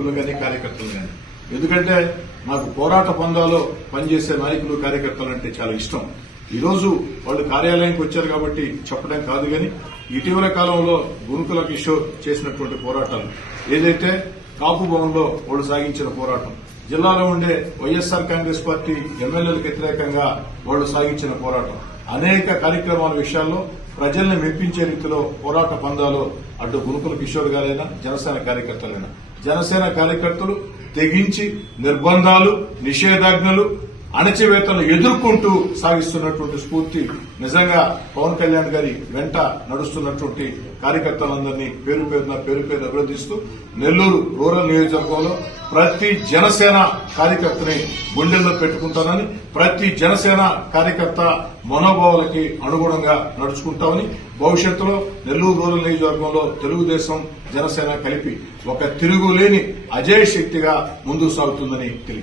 కానీ కార్యకర్తలు కానీ, ఎందుకంటే నాకు పోరాట పందాలో పనిచేసే నాయకులు కార్యకర్తలు అంటే చాలా ఇష్టం. ఈ రోజు వాళ్ళు కార్యాలయానికి వచ్చారు కాబట్టి చెప్పడం కాదు కానీ ఇటీవల కాలంలో గునుకుల కిషోర్ చేసినటువంటి పోరాటాలు ఏదైతే కాపు భవన్లో వాళ్ళు సాగించిన పోరాటం, జిల్లాలో ఉండే వైఎస్ఆర్ కాంగ్రెస్ పార్టీ ఎమ్మెల్యేలకు వ్యతిరేకంగా వాళ్ళు సాగించిన పోరాటం, అనేక కార్యక్రమాల విషయాల్లో ప్రజల్ని మెప్పించే రీతిలో పోరాట పందాలో అటు గునుకుల కిషోర్ గారైనా జనసేన కార్యకర్తలైనా, జనసేన కార్యకర్తలు తెగించి నిర్బంధాలు, నిషేధాజ్ఞలు, అణచివేతలను ఎదుర్కొంటూ సాగిస్తున్నటువంటి స్ఫూర్తి నిజంగా పవన్ కళ్యాణ్ గారి వెంట నడుస్తున్నటువంటి కార్యకర్తలందరినీ పేరు పేరు అభినందిస్తూ నెల్లూరు రూరల్ నియోజకవర్గంలో ప్రతి జనసేన కార్యకర్తని గుండెల్లో పెట్టుకుంటానని, ప్రతి జనసేన కార్యకర్త మనోభావాలకి అనుగుణంగా నడుచుకుంటామని, భవిష్యత్తులో నెల్లూరు రూరల్ నియోజకవర్గంలో తెలుగుదేశం జనసేన కలిపి ఒక తిరుగులేని అజేయ శక్తిగా ముందుకు సాగుతుందని తెలియదు.